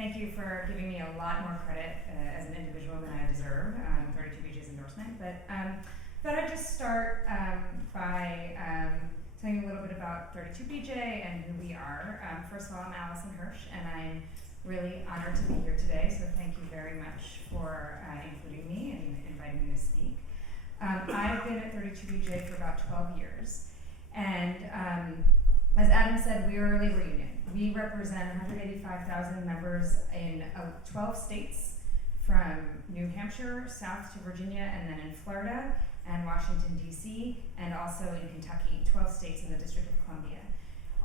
thank you for giving me a lot more credit as an individual than I deserve, 32BJ's endorsement. But thought I'd just start by telling you a little bit about 32BJ and who we are. First of all, I'm Alison Hirsh, and I'm really honored to be here today, so thank you very much for including me and inviting me to speak. I've been at 32BJ for about 12 years, and as Adam said, we are a labor union. We represent 185,000 members in 12 states, from New Hampshire, south to Virginia, and then in Florida, and Washington, D.C., and also in Kentucky, 12 states in the District of Columbia.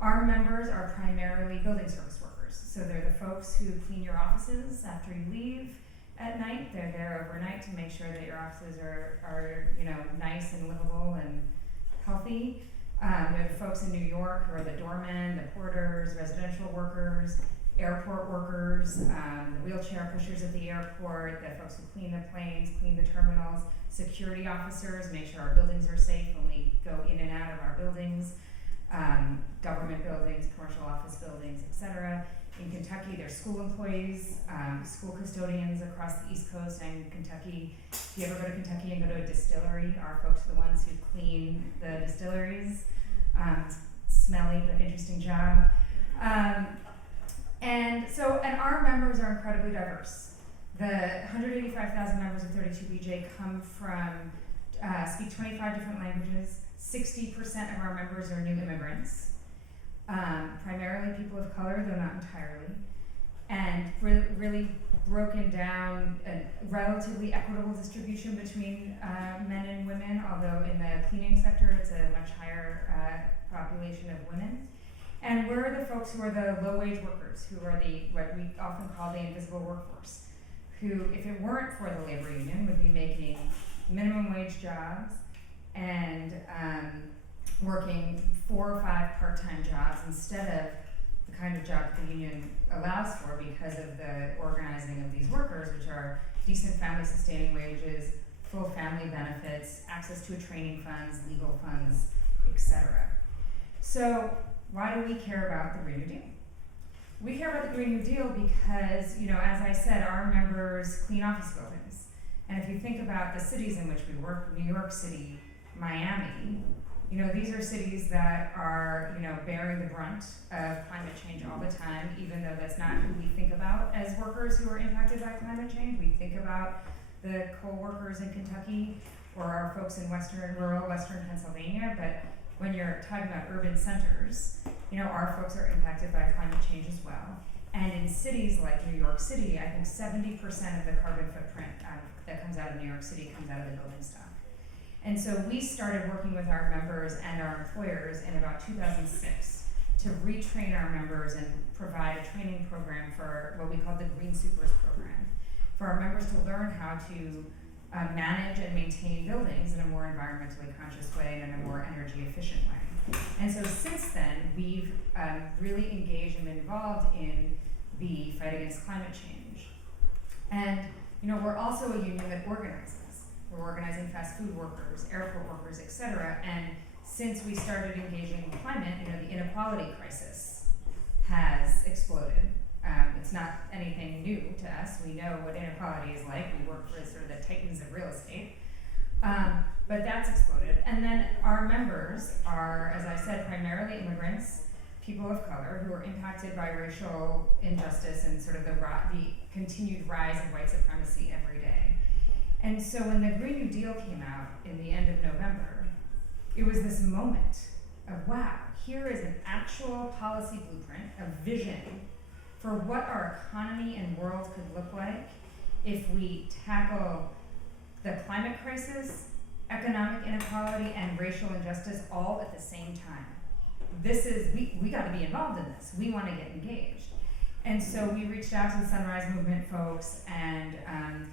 Our members are primarily building service workers, so they're the folks who clean your offices after you leave at night. They're there overnight to make sure that your offices are nice and livable and healthy. There are the folks in New York who are the doormen, the porters, residential workers, airport workers, the wheelchair pushers at the airport, the folks who clean the planes, clean the terminals, security officers, make sure our buildings are safe when we go in and out of our buildings, government buildings, commercial office buildings, etc. In Kentucky, there's school employees, school custodians across the East Coast and Kentucky. If you ever go to Kentucky and go to a distillery, our folks are the ones who clean the distilleries. Smelly but interesting job. And our members are incredibly diverse. The 185,000 members of 32BJ come from, speak 25 different languages. 60% of our members are new immigrants. Primarily people of color, though not entirely, and really broken down a relatively equitable distribution between men and women, although in the cleaning sector it's a much higher population of women. And we're the folks who are the low-wage workers, who are what we often call the invisible workforce, who, if it weren't for the labor union, would be making minimum wage jobs and working 4 or 5 part-time jobs instead of the kind of job the union allows for because of the organizing of these workers, which are decent family-sustaining wages, full family benefits, access to training funds, legal funds, etc. So why do we care about the Green New Deal? We care about the Green New Deal because, as I said, our members clean office buildings. And if you think about the cities in which we work, New York City, Miami, these are cities that are, bearing the brunt of climate change all the time, even though that's not who we think about as workers who are impacted by climate change. We think about the coal workers in Kentucky or our folks in rural Western Pennsylvania, but when you're talking about urban centers, our folks are impacted by climate change as well. And in cities like New York City, I think 70% of the carbon footprint that comes out of New York City comes out of the building stock. And so we started working with our members and our employers in about 2006 to retrain our members and provide a training program for what we call the Green Supers program, for our members to learn how to manage and maintain buildings in a more environmentally conscious way and in a more energy efficient way. And so since then, we've really engaged and been involved in the fight against climate change. And we're also a union that organizes. We're organizing fast food workers, airport workers, etc. And since we started engaging in climate, the inequality crisis has exploded. It's not anything new to us. We know what inequality is like. We work for sort of the titans of real estate. But that's exploded. And then our members are, as I said, primarily immigrants, people of color who are impacted by racial injustice and sort of the continued rise of white supremacy every day. And so when the Green New Deal came out in the end of November, it was this moment of, wow, here is an actual policy blueprint, a vision for what our economy and world could look like if we tackle the climate crisis, economic inequality, and racial injustice all at the same time. We got to be involved in this. We want to get engaged. And so we reached out to the Sunrise Movement folks and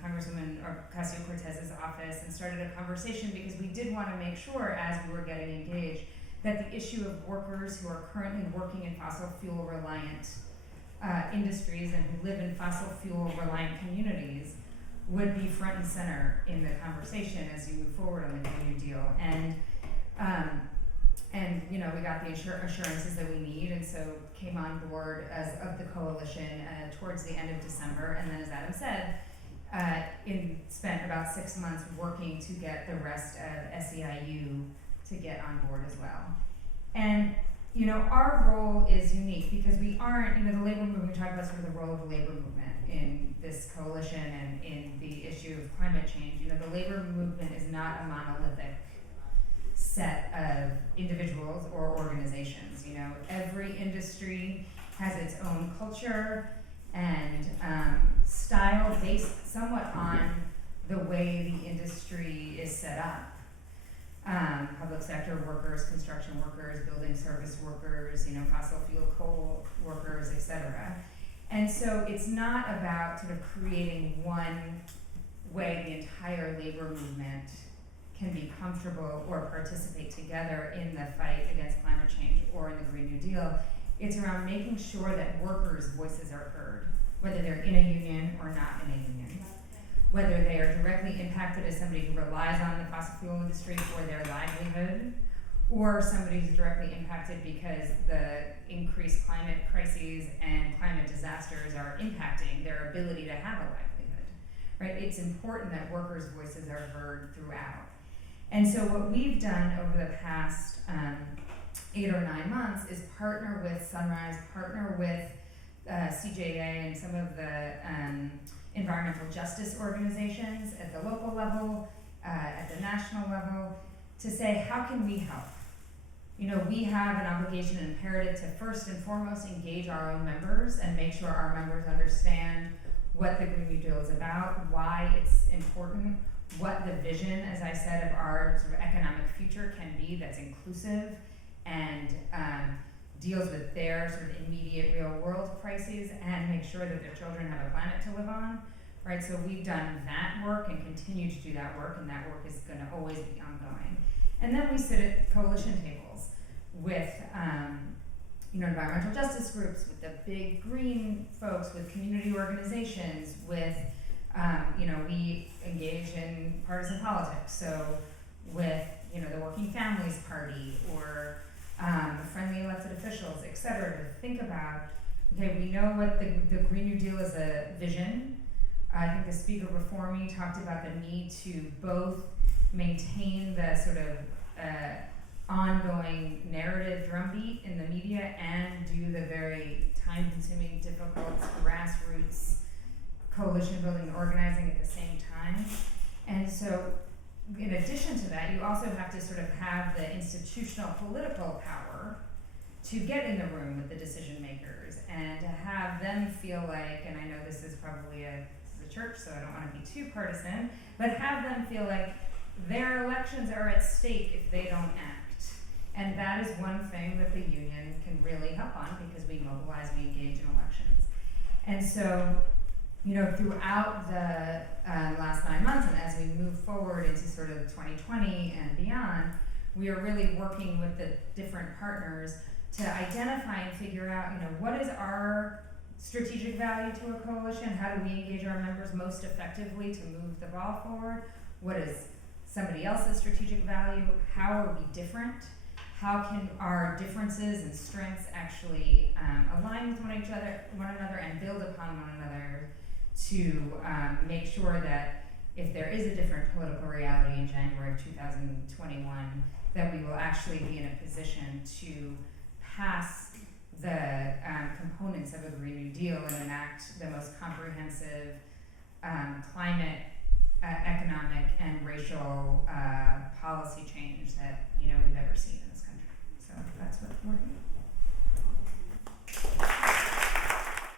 Congresswoman Ocasio-Cortez's office and started a conversation because we did want to make sure, as we were getting engaged, that the issue of workers who are currently working in fossil fuel reliant industries and who live in fossil fuel reliant communities would be front and center in the conversation as you move forward on the Green New Deal. And And, you know, we got the assurances that we need, and so came on board as of the coalition towards the end of December, and then as Adam said, spent about 6 months working to get the rest of SEIU to get on board as well. And, you know, our role is unique because we aren't, you know, the labor movement, we talk about sort of the role of the labor movement in this coalition and in the issue of climate change. You know, the labor movement is not a monolithic set of individuals or organizations. You know, every industry has its own culture and style based somewhat on the way the industry is set up. Public sector workers, construction workers, building service workers, you know, fossil fuel coal workers, etc. And so it's not about sort of creating one way the entire labor movement can be comfortable or participate together in the fight against climate change or in the Green New Deal. It's around making sure that workers' voices are heard, whether they're in a union or not in a union, whether they are directly impacted as somebody who relies on the fossil fuel industry for their livelihood, or somebody who's directly impacted because the increased climate crises and climate disasters are impacting their ability to have a livelihood, right? It's important that workers' voices are heard throughout. And so what we've done over the past 8 or 9 months is partner with Sunrise, partner with CJA and some of the environmental justice organizations at the local level, at the national level, to say, how can we help? You know, we have an obligation and imperative to first and foremost engage our own members and make sure our members understand what the Green New Deal is about, why it's important, what the vision, as I said, of our sort of economic future can be that's inclusive and deals with their sort of immediate real world crises and make sure that their children have a planet to live on, right? So we've done that work and continue to do that work, and that work is gonna always be ongoing. And then we sit at coalition tables with you know, environmental justice groups, with the big green folks, with community organizations, with you know, we engage in partisan politics, so with, you know, the Working Families Party or friendly elected officials, et cetera, to think about, okay, we know what the Green New Deal is a vision. I think the speaker before me talked about the need to both maintain the sort of ongoing narrative drumbeat in the media and do the very time-consuming, difficult, grassroots coalition building and organizing at the same time. And so in addition to that, you also have to sort of have the institutional political power to get in the room with the decision makers and to have them feel like, and I know this is probably a church, so I don't want to be too partisan, but have them feel like their elections are at stake if they don't act. And that is one thing that the union can really help on because we mobilize, we engage in elections. And so, you know, throughout the last 9 months and as we move forward into sort of 2020 and beyond, we are really working with the different partners to identify and figure out, you know, what is our strategic value to a coalition? How do we engage our members most effectively to move the ball forward? What is somebody else's strategic value? How are we different? How can our differences and strengths actually align with one another and build upon one another to make sure that if there is a different political reality in January of 2021, that we will actually be in a position to pass the components of a Green New Deal and enact the most comprehensive climate, economic, and racial policy change that, you know, we've ever seen in